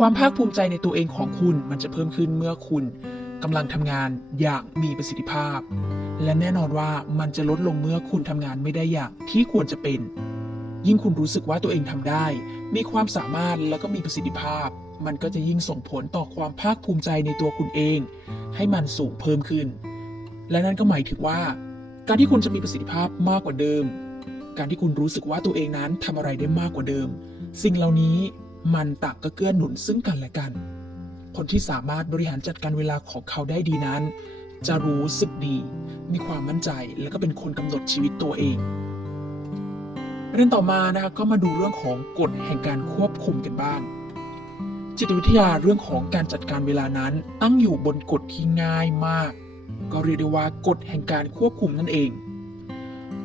ความภาคภูมิใจในตัวเองของคุณมันจะเพิ่มขึ้นเมื่อคุณกำลังทำงานอย่างมีประสิทธิภาพ และแน่นอนว่ามันจะลดลงเมื่อคุณทำงานไม่ได้อย่างที่ควรจะเป็น ยิ่งคุณรู้สึกว่าตัวเองทำได้ มีความสามารถแล้วก็มีประสิทธิภาพ มันก็จะยิ่งส่งผลต่อความภาคภูมิใจในตัวคุณเอง ให้มันสูงเพิ่มขึ้น และนั่นก็หมายถึงว่า การที่คุณจะมีประสิทธิภาพมากกว่าเดิม การที่คุณรู้สึกว่าตัวเองนั้นทำอะไรได้มากกว่าเดิม สิ่งเหล่านี้ มันต่างก็เกื้อหนุนซึ่งกันและกัน คนที่สามารถบริหารจัดการเวลาของเขาได้ดีนั้น จะรู้สึกดี มีความมั่นใจและก็เป็นคนกำหนดชีวิตตัวเองเรื่องต่อมานะครับก็มาดูเรื่องของกฎแห่งการควบคุมกันบ้าง จิตวิทยาเรื่องของการจัดการเวลานั้นตั้งอยู่บนกฎที่ง่ายมาก ก็เรียกได้ว่ากฎแห่งการควบคุมนั่นเอง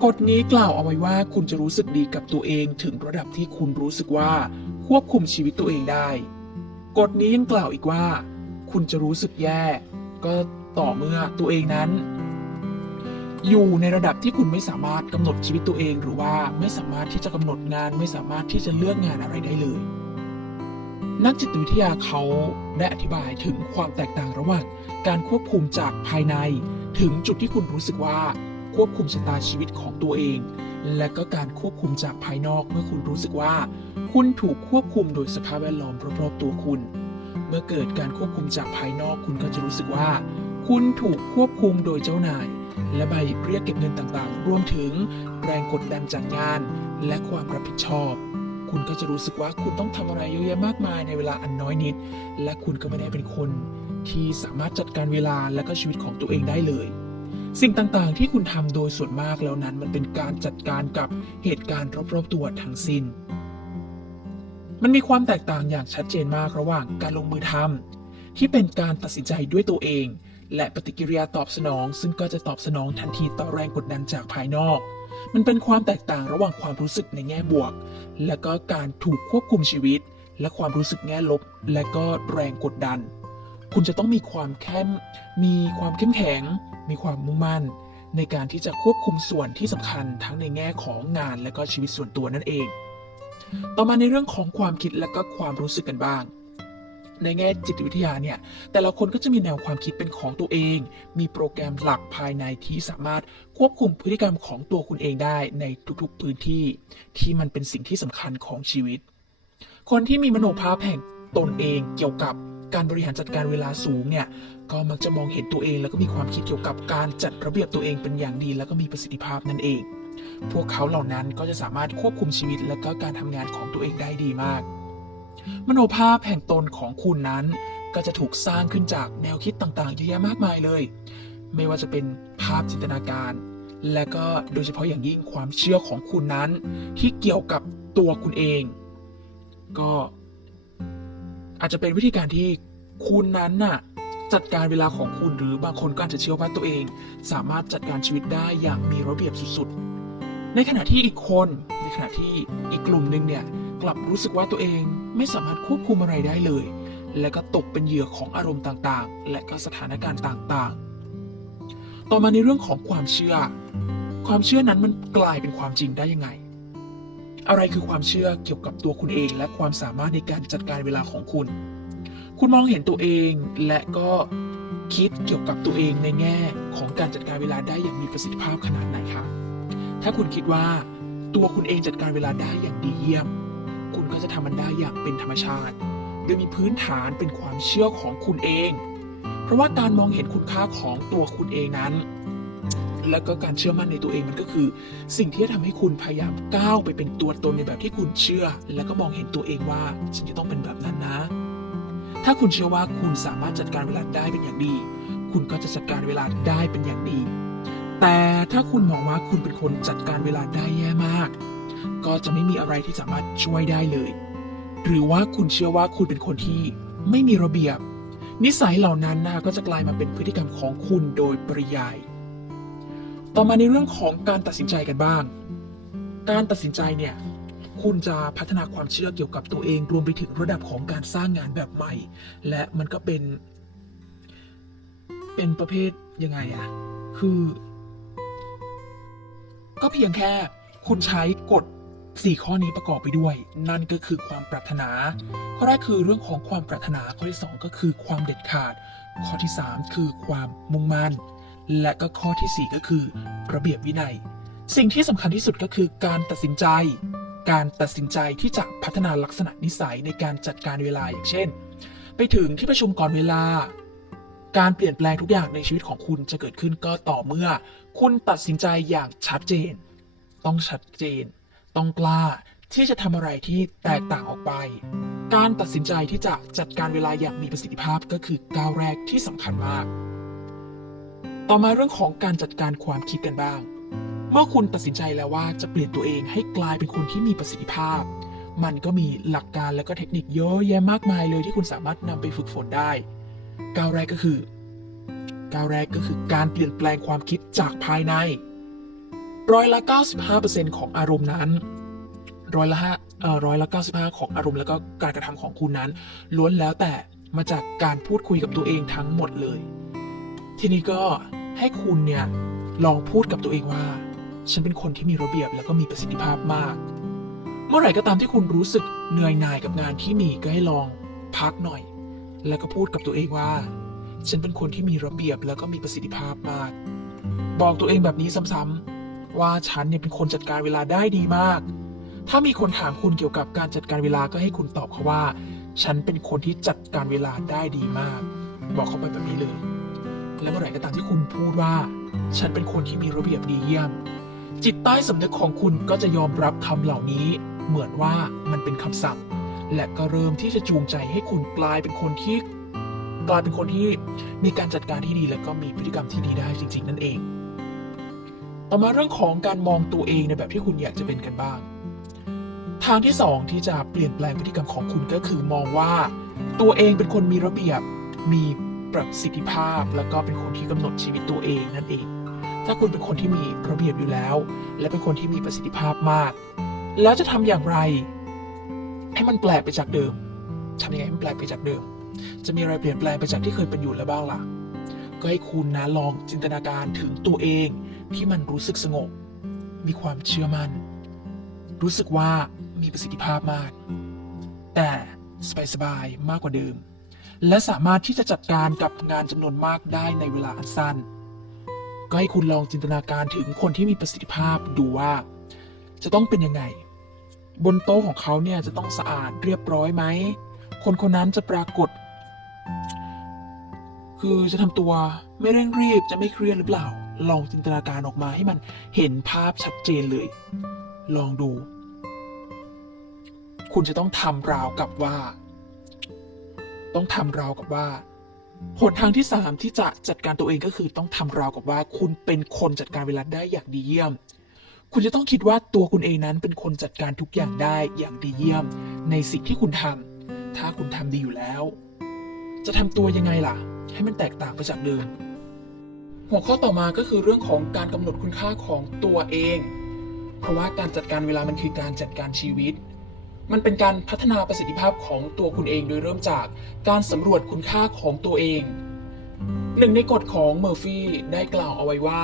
กฎนี้กล่าวเอาไว้ว่าคุณจะรู้สึกดีกับตัวเองถึงระดับที่คุณรู้สึกว่า ควบคุมชีวิตตัวเองได้ กฎนี้ยังกล่าวอีกว่า คุณจะรู้สึกแย่ ก็ต่อเมื่อตัวเองนั้น อยู่ในระดับที่คุณไม่สามารถกำหนดชีวิตตัวเอง หรือว่าไม่สามารถที่จะกำหนดงาน ไม่สามารถที่จะเลือกงานอะไรได้เลย นักจิตวิทยาเขาได้อธิบายถึงความแตกต่างระหว่างการควบคุมจากภายใน ถึงจุดที่คุณรู้สึกว่าควบคุมชะตาชีวิตของตัวเอง และก็การควบคุมจากภายนอกเมื่อคุณรู้สึกว่า คุณถูกควบคุมโดยสภาพแวดล้อมรอบๆตัวคุณ เมื่อเกิดการควบคุมจากภายนอกคุณก็จะรู้สึกว่า คุณถูกควบคุมโดยเจ้านาย และใบเรียกเก็บเงินต่างๆ รวมถึงแรงกดดันจากงาน และความรับผิดชอบ คุณก็จะรู้สึกว่าคุณต้องทำอะไรเยอะแยะมากมายในเวลาอันน้อยนิด และคุณก็ไม่ได้เป็นคนที่สามารถจัดการเวลาและก็ชีวิตของตัวเองได้เลย สิ่งต่างๆ ที่คุณทำโดยส่วนมากแล้วนั้น มันเป็นการจัดการกับเหตุการณ์รอบๆตัวทั้งสิ้น มันมีความแตกต่างอย่างชัดเจนมากระหว่างการลงมือทำที่เป็นการตัดสินใจด้วยตัวเอง และปฏิกิริยาตอบสนอง ซึ่งก็จะตอบสนองทันทีต่อแรงกดดันจากภายนอก มันเป็นความแตกต่างระหว่างความรู้สึกในแง่บวก และก็การถูกควบคุมชีวิต และความรู้สึกแง่ลบ และก็แรงกดดัน คุณจะต้องมีความเข้มมีความเข้มแข็ง มีความมุ่งมั่น ในการที่จะควบคุมส่วนที่สำคัญทั้งในแง่ของงานและก็ชีวิตส่วนตัวนั่นเอง ต่อมาในเรื่องของความคิดและก็ความรู้สึกกันบ้าง ในแง่จิตวิทยาเนี่ย แต่ละคนก็จะมีแนวความคิดเป็นของตัวเอง มีโปรแกรมหลักภายในที่สามารถควบคุมพฤติกรรมของตัวคุณเองได้ในทุกๆพื้นที่ ที่มันเป็นสิ่งที่สำคัญของชีวิต คนที่มีมโนภาพแห่งตนเองเกี่ยวกับ การบริหารจัดการเวลาสูงเนี่ยก็มักจะมองเห็นตัวเอง แล้วก็มีความคิดเกี่ยวกับการจัดระเบียบตัวเองเป็นอย่างดี แล้วก็มีประสิทธิภาพนั่นเอง พวกเขาเหล่านั้นก็จะสามารถควบคุมชีวิต และก็การทำงานของตัวเองได้ดีมาก มโนภาพแห่งตนของคุณนั้น ก็จะถูกสร้างขึ้นจากแนวคิดต่างๆเยอะแยะมากมายเลย ไม่ว่าจะเป็นภาพจินตนาการ และก็โดยเฉพาะอย่างยิ่งความเชื่อของคุณนั้น ที่เกี่ยวกับตัวคุณเอง ก็ อาจจะเป็นวิธีการที่คุณนั้นน่ะจัดการเวลาของคุณหรือบางคนก็อาจจะเชื่อว่าตัวเอง สามารถจัดการชีวิตได้อย่างมีระเบียบสุดๆ ในขณะที่อีกคนในขณะที่อีกกลุ่มหนึ่งเนี่ยกลับรู้สึกว่าตัวเองไม่สามารถควบคุมอะไรได้เลย และก็ตกเป็นเหยื่อของอารมณ์ต่างๆ และก็สถานการณ์ต่างๆ ต่อมาในเรื่องของความเชื่อ ความเชื่อนั้นมันกลายเป็นความจริงได้ยังไง อะไรคือความเชื่อเกี่ยวกับตัวคุณเอง และความสามารถในการจัดการเวลาของคุณ คุณมองเห็นตัวเองและก็คิดเกี่ยวกับตัวเองในแง่ของการจัดการเวลาได้อย่างมีประสิทธิภาพขนาดไหนครับถ้าคุณคิดว่าตัวคุณเองจัดการเวลาได้อย่างดีเยี่ยม คุณก็จะทำมันได้อย่างเป็นธรรมชาติ โดยมีพื้นฐานเป็นความเชื่อของคุณเอง เพราะว่าการมองเห็นคุณค่าของตัวคุณเองนั้น และก็การเชื่อมั่นในตัวเองมันก็คือ สิ่งที่จะทำให้คุณพยายามก้าวไปเป็นตัวตนในแบบที่คุณเชื่อ และก็มองเห็นตัวเองว่าฉันจะต้องเป็นแบบนั้นนะ ถ้าคุณเชื่อว่าคุณสามารถจัดการเวลาได้เป็นอย่างดี คุณก็จะจัดการเวลาได้เป็นอย่างดี แต่ถ้าคุณมองว่าคุณเป็นคนจัดการเวลาได้แย่มาก ก็จะไม่มีอะไรที่สามารถช่วยได้เลย หรือว่าคุณเชื่อว่าคุณเป็นคนที่ไม่มีระเบียบ นิสัยเหล่านั้นนะก็จะกลายมาเป็นพฤติกรรมของคุณโดยปริยาย ต่อมาในเรื่องของการตัดสินใจกันบ้าง การตัดสินใจเนี่ยคุณจะพัฒนาความเชื่อเกี่ยวกับตัวเองรวมไปถึงระดับของการสร้างงานแบบใหม่ และมันก็เป็น เป็นประเภทยังไงอะคือ ก็เพียงแค่คุณใช้กฎ4 ข้อนี้ประกอบไปด้วย นั่นก็คือความปรารถนา ข้อแรกคือเรื่องของความปรารถนาข้อที่ 2 ก็คือความเด็ดขาด ข้อที่ 3 คือความมุ่งมั่น และก็ข้อทีสี่ 4 ก็คือ ระเบียบวินัย สิ่งที่สำคัญที่สุดก็คือการตัดสินใจ การตัดสินใจที่จะพัฒนาลักษณะนิสัยในการจัดการเวลาอย่างเช่น ไปถึงที่ประชุมก่อนเวลา การเปลี่ยนแปลงทุกอย่างในชีวิตของคุณจะเกิดขึ้นก็ต่อเมื่อ คุณตัดสินใจอย่างชัดเจน ต้องชัดเจน ต้องกล้าที่จะทำอะไรที่แตกต่างออกไป การตัดสินใจที่จะจัดการเวลาอย่างมีประสิทธิภาพก็คือก้าวแรกที่สำคัญมาก ต่อมาเรื่องของการจัดการความคิดกันบ้าง เมื่อคุณตัดสินใจแล้วว่าจะเปลี่ยนตัวเองให้กลายเป็นคนที่มีประสิทธิภาพ มันก็มีหลักการและก็เทคนิคเยอะแยะมากมายเลยที่คุณสามารถนำไปฝึกฝนได้ ก้าวแรกก็คือ ก้าวแรกก็คือการเปลี่ยนแปลงความคิดจากภายในร้อยละ 95%ของอารมณ์นั้นร้อยละห้าเอ่อร้อยละ95ของอารมณ์แล้วก็การกระทำของคุณนั้น ล้วนแล้วแต่มาจากการพูดคุยกับตัวเองทั้งหมดเลย ทีนี้ก็ให้คุณเนี่ยลองพูดกับตัวเองว่า ฉันเป็นคนที่มีระเบียบแล้วก็มีประสิทธิภาพมาก เมื่อไหร่ก็ตามที่คุณรู้สึกเหนื่อยหน่ายกับงานที่มีก็ให้ลองพักหน่อย แล้วก็พูดกับตัวเองว่า ฉันเป็นคนที่มีระเบียบแล้วก็มีประสิทธิภาพมาก บอกตัวเองแบบนี้ซ้ำๆว่าฉันเนี่ยเป็นคนจัดการเวลาได้ดีมาก ถ้ามีคนถามคุณเกี่ยวกับการจัดการเวลาก็ให้คุณตอบเขาว่า ฉันเป็นคนที่จัดการเวลาได้ดีมาก บอกเขาไปแบบนี้เลย และเมื่อไหร่ก็ตามที่คุณพูดว่า ฉันเป็นคนที่มีระเบียบดีเยี่ยม จิตใต้สำนึกของคุณก็จะยอมรับคำเหล่านี้ เหมือนว่ามันเป็นคำสั่ง และก็เริ่มที่จะจูงใจให้คุณกลายเป็นคนที่กลายเป็นคนที่มีการจัดการที่ดีและก็มีพฤติกรรมที่ดีได้จริง ๆ นั่นเอง ต่อมาเรื่องของการมองตัวเองในแบบที่คุณอยากจะเป็นกันบ้าง ทางที่สองที่จะเปลี่ยนแปลงพฤติกรรมของคุณก็คือมองว่า ตัวเองเป็นคนมีระเบียบมี ประสิทธิภาพ แล้วก็เป็นคนที่กำหนดชีวิตตัวเองนั่นเอง ถ้าคุณเป็นคนที่มีระเบียบอยู่แล้ว และเป็นคนที่มีประสิทธิภาพมาก แล้วจะทำอย่างไร ให้มันแปลกไปจากเดิมทำยังไงให้มันแปลกไปจากเดิม จะมีอะไรเปลี่ยนแปลงไปจากที่เคยเป็นอยู่แล้วบ้างล่ะ ก็ให้คุณนะลองจินตนาการถึงตัวเองที่มันรู้สึกสงบ มีความเชื่อมัน่น รู้สึกว่ามีประสิทธิภาพมาก แต่สบายๆมากกว่าเดิม และสามารถที่จะจัดการกับงานจำนวนมากได้ในเวลาอันสั้น ก็ให้คุณลองจินตนาการถึงคนที่มีประสิทธิภาพดูว่า จะต้องเป็นยังไง บนโต๊ะของเขาเนี่ยจะต้องสะอาดเรียบร้อยไหม คนคนนั้นจะปรากฏ คือจะทำตัวไม่เร่งรีบจะไม่เครียดหรือเปล่า ลองจินตนาการออกมาให้มันเห็นภาพชัดเจนเลย ลองดู คุณจะต้องทำราวกับว่า ต้องทำราวกับว่าหนทางที่สามที่จะจัดการตัวเองก็คือต้องทำราวกับว่า คุณเป็นคนจัดการเวลาได้อย่างดีเยี่ยม คุณจะต้องคิดว่าตัวคุณเองนั้นเป็นคนจัดการทุกอย่างได้อย่างดีเยี่ยม ในสิ่งที่คุณทำถ้าคุณทำดีอยู่แล้ว จะทำตัวยังไงล่ะ ให้มันแตกต่างไปจากเดิมหัวข้อต่อมาก็คือเรื่องของการกำหนดคุณค่าของตัวเอง เพราะว่าการจัดการเวลามันคือการจัดการชีวิต มันเป็นการพัฒนาประสิทธิภาพของตัวคุณเองโดยเริ่มจากการสำรวจคุณค่าของตัวเอง หนึ่งในกฎของเมอร์ฟี่ได้กล่าวเอาไว้ว่า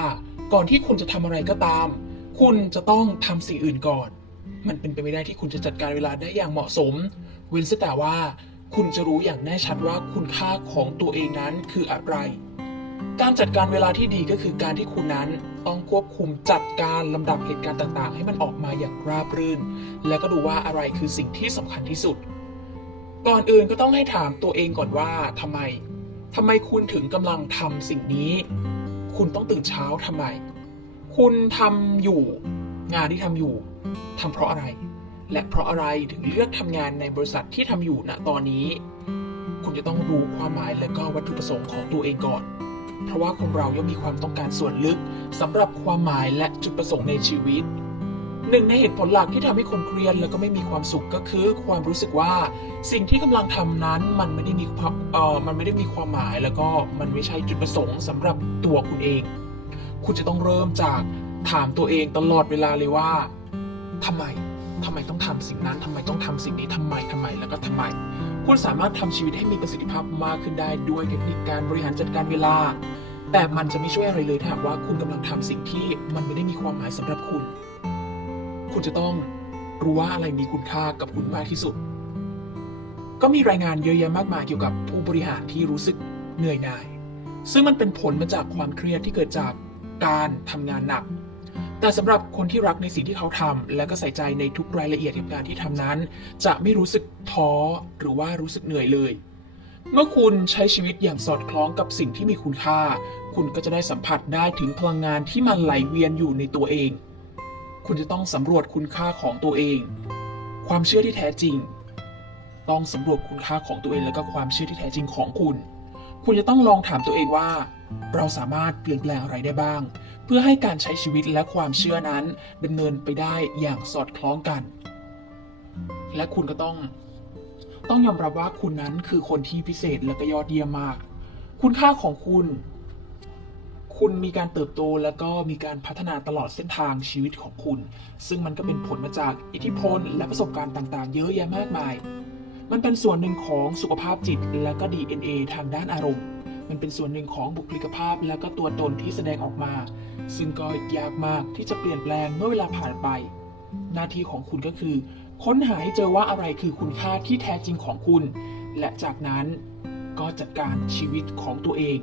ก่อนที่คุณจะทำอะไรก็ตาม คุณจะต้องทำสิ่งอื่นก่อน มันเป็นไปไม่ได้ที่คุณจะจัดการเวลาได้อย่างเหมาะสม เว้นแต่ว่าคุณจะรู้อย่างแน่ชัดว่าคุณค่าของตัวเองนั้นคืออะไร การจัดการเวลาที่ดีก็คือการที่คุณนั้นต้องควบคุมจัดการลำดับเหตุการณ์ต่าง ๆ ให้มันออกมาอย่างราบรื่น และก็ดูว่าอะไรคือสิ่งที่สำคัญที่สุด ก่อนอื่นก็ต้องให้ถามตัวเองก่อนว่าทำไมทำไมคุณถึงกำลังทำสิ่งนี้ คุณต้องตื่นเช้าทำไม คุณทำอยู่ งานที่ทำอยู่ทำเพราะอะไร และเพราะอะไรถึงเลือกทำงานในบริษัทที่ทำอยู่ณตอนนี้ คุณจะต้องรู้ความหมายและก็วัตถุประสงค์ของตัวเองก่อน เพราะว่าคนเราย่อมมีความต้องการส่วนลึกสำหรับความหมายและจุดประสงค์ในชีวิตหนึ่งในเหตุผลหลักที่ทำให้คนเครียดแล้วก็ไม่มีความสุขก็คือ ความรู้สึกว่าสิ่งที่กำลังทำนั้นมันไม่ได้มีความเอ่อมันไม่ได้มีความหมาย แล้วก็มันไม่ใช่จุดประสงค์สำหรับตัวคุณเอง คุณจะต้องเริ่มจากถามตัวเองตลอดเวลาเลยว่าทำไม ทำไมต้องทำสิ่งนั้นทำไมต้องทำสิ่งนี้ทำไมทำไมแล้วก็ทำไม คุณสามารถทำชีวิตให้มีประสิทธิภาพมากขึ้นได้ด้วยเทคนิคการบริหารจัดการเวลา แต่มันจะไม่ช่วยอะไรเลยถ้าหากว่าคุณกำลังทำสิ่งที่มันไม่ได้มีความหมายสำหรับคุณ คุณจะต้องรู้ว่าอะไรมีคุณค่ากับคุณมากที่สุด ก็มีรายงานเยอะแยะมากมายเกี่ยวกับผู้บริหารที่รู้สึกเหนื่อยหน่าย ซึ่งมันเป็นผลมาจากความเครียดที่เกิดจากการทำงานหนัก แต่สำหรับคนที่รักในสิ่งที่เขาทำและก็ใส่ใจในทุกรายละเอียดกับงานที่ทำนั้น จะไม่รู้สึกท้อหรือว่ารู้สึกเหนื่อยเลย เมื่อคุณใช้ชีวิตอย่างสอดคล้องกับสิ่งที่มีคุณค่า คุณก็จะได้สัมผัสได้ถึงพลังงานที่มันไหลเวียนอยู่ในตัวเอง คุณจะต้องสำรวจคุณค่าของตัวเอง ความเชื่อที่แท้จริง ต้องสำรวจคุณค่าของตัวเองและก็ความเชื่อที่แท้จริงของคุณ คุณจะต้องลองถามตัวเองว่า เราสามารถเปลี่ยนแปลงอะไรได้บ้าง เพื่อให้การใช้ชีวิตและความเชื่อนั้นดำเนินไปได้อย่างสอดคล้องกัน และคุณก็ต้อง ต้องยอมรับว่าคุณนั้นคือคนที่พิเศษและก็ยอดเยี่ยมมาก คุณค่าของคุณ คุณมีการเติบโตและก็มีการพัฒนาตลอดเส้นทางชีวิตของคุณ ซึ่งมันก็เป็นผลมาจากอิทธิพลและประสบการณ์ต่างๆ เยอะแยะมากมาย มันเป็นส่วนหนึ่งของสุขภาพจิตและก็ DNA ทางด้านอารมณ์ มันเป็นส่วนหนึ่งของบุคลิกภาพและก็ตัวตนที่แสดงออกมา ซึ่งก็ยากมากที่จะเปลี่ยนแปลงเมื่อเวลาผ่านไป หน้าที่ของคุณก็คือ ค้นหาให้เจอว่าอะไรคือคุณค่าที่แท้จริงของคุณ และจากนั้นก็จัดการชีวิตของตัวเอง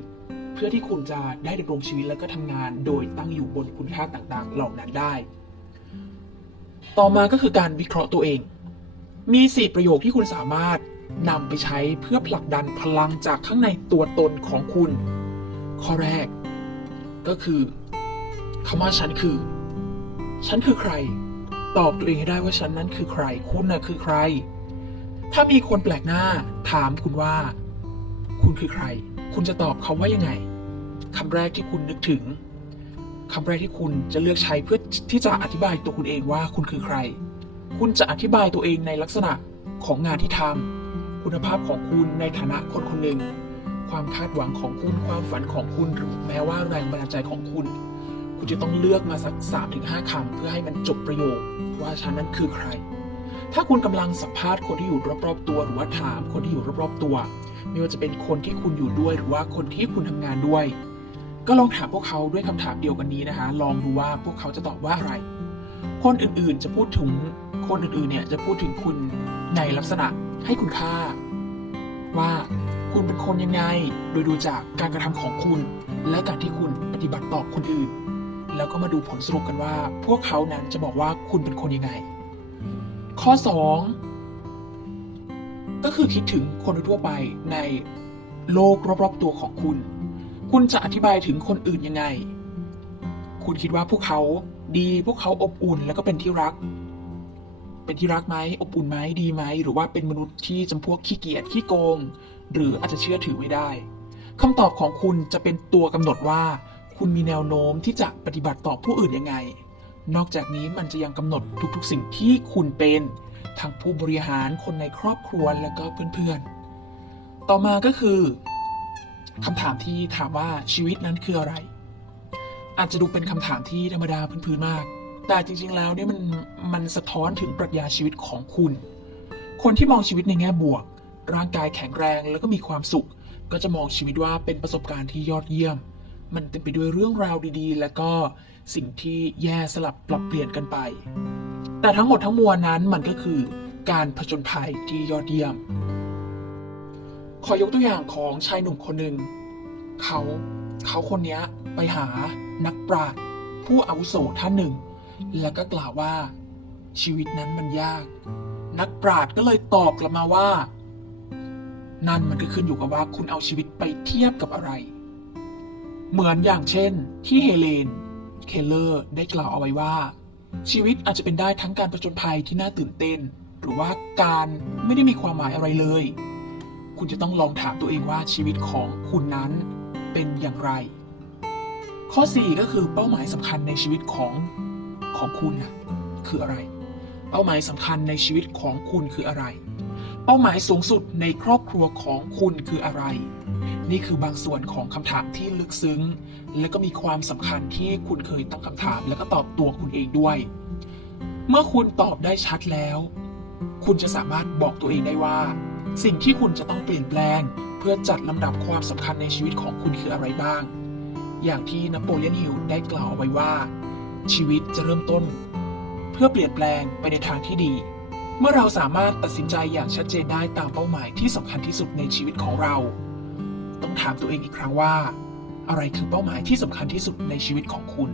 เพื่อที่คุณจะได้ดำรงชีวิตและก็ทำงาน โดยตั้งอยู่บนคุณค่าต่างๆ เหล่านั้นได้ ต่อมาก็คือการวิเคราะห์ตัวเอง มี 4 ประโยคที่คุณสามารถ นำไปใช้เพื่อผลักดันพลังจากข้างในตัวตนของคุณ ข้อแรก ก็คือคำว่าฉันคือ ฉันคือใคร ตอบตัวเองให้ได้ว่าฉันนั้นคือใคร คุณน่ะคือใคร ถ้ามีคนแปลกหน้า ถามคุณว่า คุณคือใคร คุณจะตอบเขาว่ายังไงคำแรกที่คุณนึกถึงคำแรกที่คุณจะเลือกใช้เพื่อที่จะอธิบายตัวคุณเองว่าคุณคือใคร คุณจะอธิบายตัวเองในลักษณะของงานที่ทำ คุณภาพของคุณในฐานะคนคนหนึ่ง ความคาดหวังของคุณความฝันของคุณหรือแม้ว่าแรงบันดาลใจของคุณ คุณจะต้องเลือกมาสัก3าถึงหคำเพื่อให้มันจบประโยคว่าฉันนั้นคือใคร ถ้าคุณกำลังสัมภาษณ์คนที่อยู่รอบๆตัว หรือว่าถามคนที่อยู่รอบๆตัว ไม่ว่าจะเป็นคนที่คุณอยู่ด้วยหรือว่าคนที่คุณทำงานด้วย ก็ลองถามพวกเขาด้วยคำถามเดียวกันนี้นะคะ ลองดูว่าพวกเขาจะตอบว่าอะไร คนอื่นๆจะพูดถึงคนอื่นๆเนี่ยจะพูดถึงคุณในลักษณะ ให้คุณค่า ว่าคุณเป็นคนยังไง โดยดูจากการกระทำของคุณ และการที่คุณปฏิบัติต่อคนอื่น แล้วก็มาดูผลสรุปกันว่า พวกเขานั้นจะบอกว่าคุณเป็นคนยังไง ข้อ 2 ก็คือคิดถึงคนทั่วไปในโลกรอบๆตัวของคุณ คุณจะอธิบายถึงคนอื่นยังไง คุณคิดว่าพวกเขาดีพวกเขาอบอุ่น แล้วก็เป็นที่รัก เป็นที่รักไหมอบอุ่นไหมดีไหม หรือว่าเป็นมนุษย์ที่จำพวกขี้เกียจขี้โกง หรืออาจจะเชื่อถือไม่ได้คำตอบของคุณจะเป็นตัวกำหนดว่า คุณมีแนวโน้มที่จะปฏิบัติต่อผู้อื่นยังไง นอกจากนี้มันจะยังกำหนดทุกๆ สิ่งที่คุณเป็นทั้งผู้บริหารคนในครอบครัวและก็เพื่อนๆ ต่อมาก็คือคำถามที่ถามว่าชีวิตนั้นคืออะไร อาจจะดูเป็นคำถามที่ธรรมดาพื้นๆมาก แต่จริง ๆ แล้วเนี่ยมันมันสะท้อนถึงปรัชญาชีวิตของคุณ คนที่มองชีวิตในแง่บวก ร่างกายแข็งแรงแล้วก็มีความสุข ก็จะมองชีวิตว่าเป็นประสบการณ์ที่ยอดเยี่ยม มันเต็มไปด้วยเรื่องราวดีๆ และก็สิ่งที่แย่สลับปรับเปลี่ยนกันไป แต่ทั้งหมดทั้งมวลนั้นมันก็คือการผจญภัยที่ยอดเยี่ยม ขอยกตัวอย่างของชายหนุ่มคนหนึ่ง เขาเขาคนนี้ไปหานักปราชญ์ผู้อาวุโสท่านหนึ่ง แล้วก็กล่าวว่า ชีวิตนั้นมันยาก นักปราชญ์ก็เลยตอบกลับมาว่า นั่นมันก็ขึ้นอยู่กับว่าคุณเอาชีวิตไปเทียบกับอะไร เหมือนอย่างเช่น ที่เฮเลน เคลเลอร์ได้กล่าวเอาไว้ว่า ชีวิตอาจจะเป็นได้ทั้งการประจนภัยที่น่าตื่นเต้น หรือว่าการไม่ได้มีความหมายอะไรเลย คุณจะต้องลองถามตัวเองว่าชีวิตของคุณนั้นเป็นอย่างไร ข้อ 4 ก็คือเป้าหมายสำคัญในชีวิตของ ของคุณคืออะไร เป้าหมายสำคัญในชีวิตของคุณคืออะไร เป้าหมายสูงสุดในครอบครัวของคุณคืออะไร นี่คือบางส่วนของคำถามที่ลึกซึ้ง และก็มีความสำคัญที่คุณเคยตั้งคำถาม และก็ตอบตัวคุณเองด้วย เมื่อคุณตอบได้ชัดแล้ว คุณจะสามารถบอกตัวเองได้ว่า สิ่งที่คุณจะต้องเปลี่ยนแปลง เพื่อจัดลำดับความสำคัญในชีวิตของคุณคืออะไรบ้าง อย่างที่นโปเลียนฮิลได้กล่าวเอาไว้ว่า ชีวิตจะเริ่มต้น เพื่อเปลี่ยนแปลงไปในทางที่ดี เมื่อเราสามารถตัดสินใจอย่างชัดเจนได้ตามเป้าหมายที่สำคัญที่สุดในชีวิตของเรา ต้องถามตัวเองอีกครั้งว่า อะไรคือเป้าหมายที่สำคัญที่สุดในชีวิตของคุณ